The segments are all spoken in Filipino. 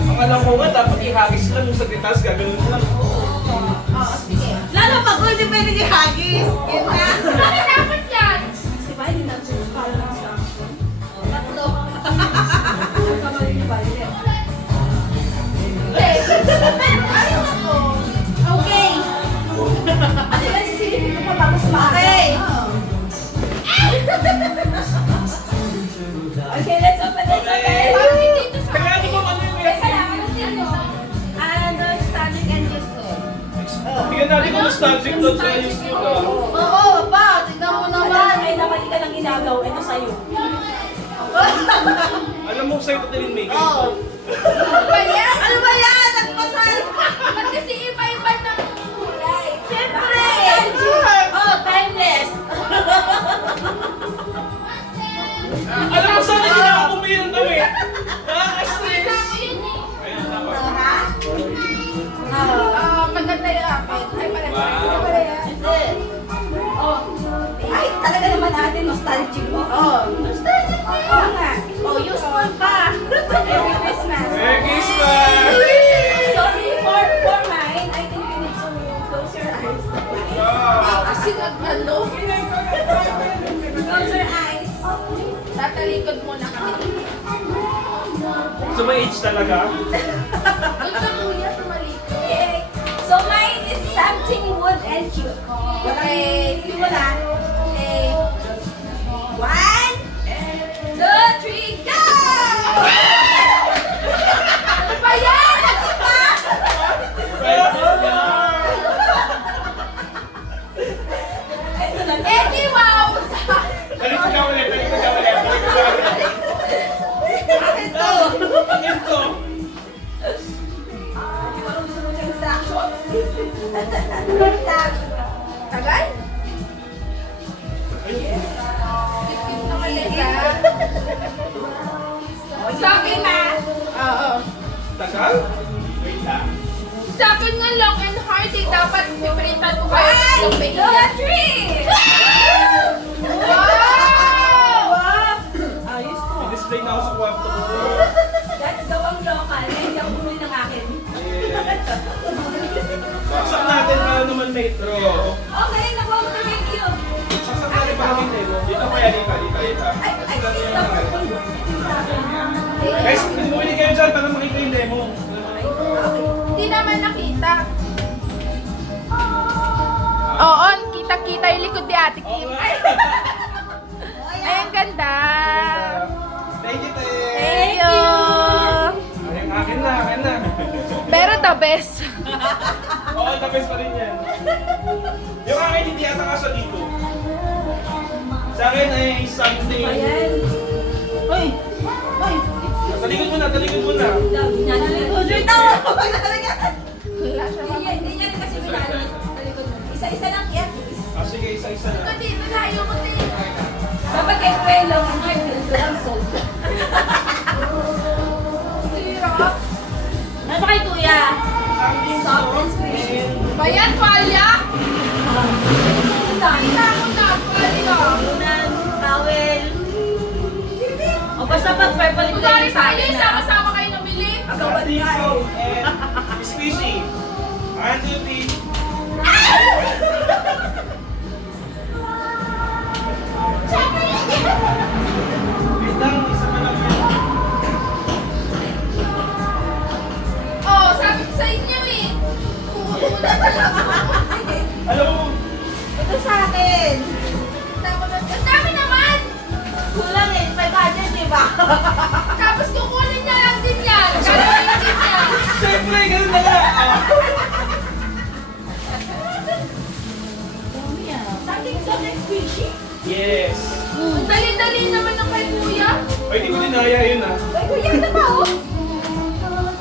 Ang alam ko nga, dapat ihagis lang yung sagritas, gagawin mo lang. Lalo pag hindi pwede ihagis. Yun na. Bakit dapat yan? Diba, hindi na para lang sa tatlo. Okay. Ano ba sisilipin ko pa tapos okay. Okay, let's open this. Okay. Kaya di mo ano yung Static and useful. Tingnan natin kung nostalgic doon sa useful. Oo, ba? Tignan mo naman. Ay, naman ka ng ginagaw. Ito sa'yo. Alam mo sa'yo ito din may Oo. Ano ba yan? Ano ba yan? Nagpasal. Ba't kasi iba-iba ng kulay? Siyempre. Oh, timeless. Alam mo sana hindi na ako pumilang kami. Nakaka-stress. Ayun na ba? Ha? Maganda yung akin. Ay, parang Wow. Hindi. Oh. Ay, talaga naman ate, nostalgic mo. Oh. Nostalgic mo. Oo nga. Oh, useful pa. Merry Christmas. Merry Christmas! Sorry for mine. I think you need to close your eyes. kasi nag-ano. Close your eyes. Tatalikod muna kami. So may age talaga? Doon ka kuya, tumalikod. Okay. So mine is something wood and cute. Okay. Hindi mo na. Okay. 1, 2, 3, go! Ano ba yan? Ano ba? Ito na. Eddie, wow! Talikod ka ulit, talikod ka ulit, talikod ka ulit. Ito. Bakit to? Hindi mo gusto mo sa instruction? Wait lang. Tagal? Tipid naman nila. Sa akin na. Oo. Tagal? Wait lang. Sa akin nga long and hard eh. Dapat piprintan ko kayo. 1, 2, 3! Wow! Ayos to. May display na ako sa kwarto ko. That's gawang local. Hindi ako bumili ng akin. Saksak natin para naman metro. Okay, nakuha mo na thank you. Saksak natin para may metro. Dito kaya, dito. Ay, please, Guys, bumili kayo dyan para makita yung demo. Hindi naman nakita. Oo, kita-kita yung likod ni Ate Kim. Ay, ang ganda. Thank you, te. Thank you. Ay, akin na. Pero the best. Oo, the best pa rin yan. Yung akin, hindi yata kasa dito. Sa akin ay something. Ayan. Hoy! Hoy! Talikod mo na. Wait, tawa ko pag nalagyan. Wala siya. Hindi niya rin kasi binalo sa likod mo. Isa-isa lang yan, please. Ah, sige, isa-isa na. Ito dito na ayaw ko din. Dapat kay Kwelo, ang heart ko lang sold. Hirap. Ano kay Kuya? Something Soft and squishy. Bayan, palya. Dami. Kita ko na, palya. Unan, towel. O basta pag purple ito Kunwari yung sa tayo, akin na. sama-sama kayo namili. Something soft and squishy. 1, 2, 3. Wait lang, isa pa lang yan. Oh, sabi ko sa inyo eh. Kukunan na lang ako. Alam mo, Ito sa akin. Ang dami naman. Kulang eh, 500 diba? Tapos kukunin niya lang din yan. Gagawin din niya. siyempre, ganun na lang. Dami ah. Something soft and squishy. Yes. Ang dali-dali naman ng kay kuya. Ay, hindi ko dinaya yun ah. Ay, Kuya, ito ba oh?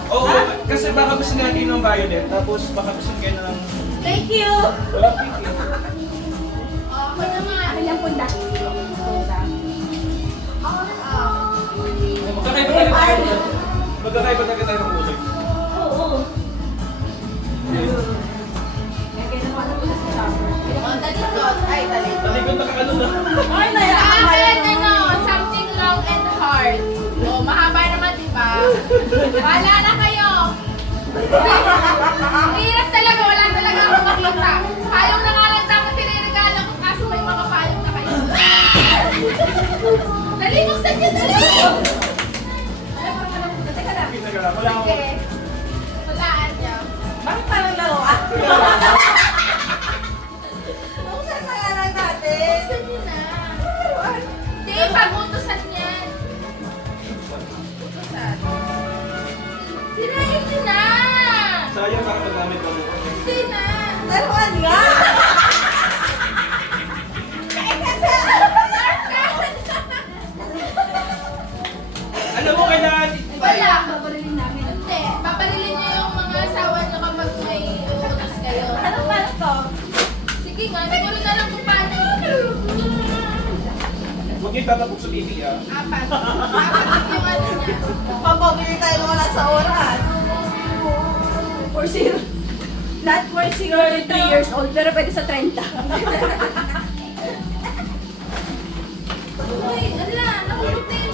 Oo, kasi baka gusto natin ng violet, tapos baka gusto kayo na ng... Thank you. Walang piki. Okay naman. Akin lang punda. Magkakaiba talaga tayo. Magkakaiba talaga tayo ng kulay. Oo. Kaya naman ako sa shopper. Oh, talikod. Ay, talikod. Talikod na kakano na. Ay, naya. Sa akin, ano, something long and hard. Wala na kayo. Ang hirap talaga, wala talaga ako makita. Payong na nga lang dapat tiniregalo ko kaso may mga payong na kayo. Dali, buksan niyo, dali! Teka lang. Wala ako. Sige. Walaan niyo. Bakit parang laruan? Buksan na nga lang natin. Buksan niyo na. Laruan. Hindi, pag-utusan yan. Utusan. Sirahin niyo na! Sayang para magamit ko. Hindi na! Laruan nga! Alam mo, kailangan... Wala! Babarilin namin. Hindi, paparilin niyo yung mga asawa niyo kapag may utos kayo. Ano ba to? Sige nga, hindi ko rin alam kung paano. Huwag yung tatapok sa TV, ah. Apat. Apat yung ano niya. Pambabili tayo ng wala sa oras. For zero. Not for 0 to 3 years old, pero pwede sa 30. Uy, ala, nahulog din.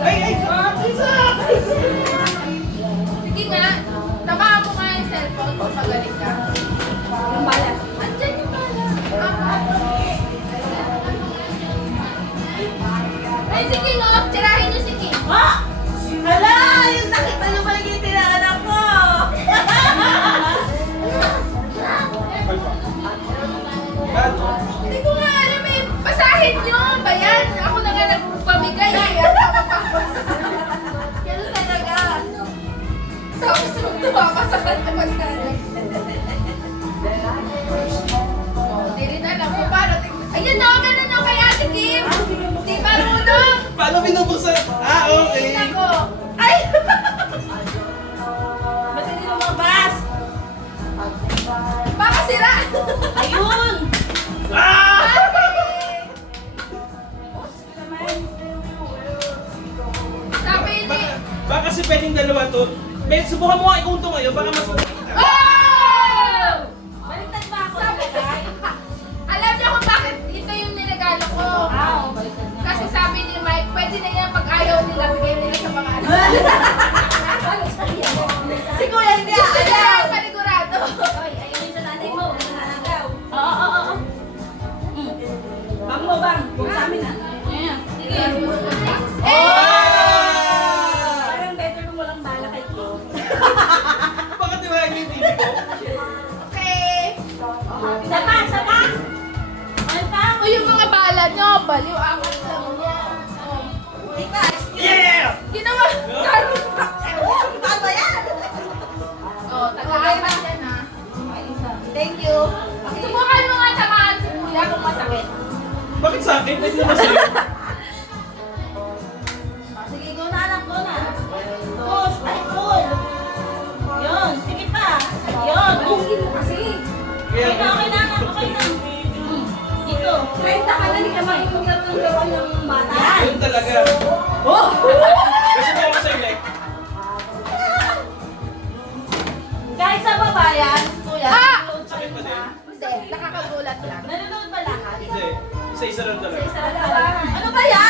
Ay! Isa! Sige nga, tamaan mo nga yung cellphone kung magaling ka. Yung balat. Andyan yung pala. Apat. Ay, sige nga, tirahin niyo si Kim. Ah! Hala! Yung nakita nyo pala yung tinaanak ko! Ay pa. Ano? Hindi ko nga alam eh. Basahin niyo. Bayan. Ako na nga nagpamigay. At nakapapasa. Yan talaga. Tapos tumama sa kanta pagkalag. Hindi rin alam kung paano. Ayan na, ganun na kay Ate Kim. Hindi marunong. Paano binubuksan? Ah, okay. Ako. Ay! Ba't hindi lumabas? Baka sira. Ayun! Ah! Sabi ni... Baka kasi pwedeng dalawa to. May subukan mo nga ikunto ngayon, baka masubukan kita. Oh! Baliktad ba ako? Sabi, alam niyo kung bakit ito yung niregalo ko. Ah, baliktad na. Kasi sabi ni Mike, pwede na yan pag ayaw nila, bigay nila sa mga anak. Si Kuya hindi Gusto niya aayaw! yan, panigurado. Hoy, ayun sa nanay mo. Nanagaw. Oo. Bang mo, bang. Huwag sa amin, ha? Ayan. Sige. Parang better nung walang bala kay Kim. Bakit tirahin yung TV ko? Okay. Sapa! Ano pa? O yung mga bala nyo, baliw, angat lang yan. Oh. Ika, Yeah! Ginawa, carbon Tama yan! Oh, taga-apat yan ha. Thank you. Subukan mo nga tamaan si Kuya kung masakit. Bakit sa akin? Pwede naman sa'yo. Sige, go na anak, go na. Push, ay, pull. Yun, sige pa. Yun. Kasi. Kaya, Okay na, anak, okay na. Dito. 30 ka na, hindi ka makikipaglaruan ng gawa ng bata. yun talaga. Oh! Kasi mo ako sa elect. Guys, sa babayan, kuya. Ah! nanonood pa rin Sakit pa ba? Hindi, nakakagulat lang. Nanonood ba lahat? Hindi. Isa-isa lang talaga. Isa lang. Ano ba yan?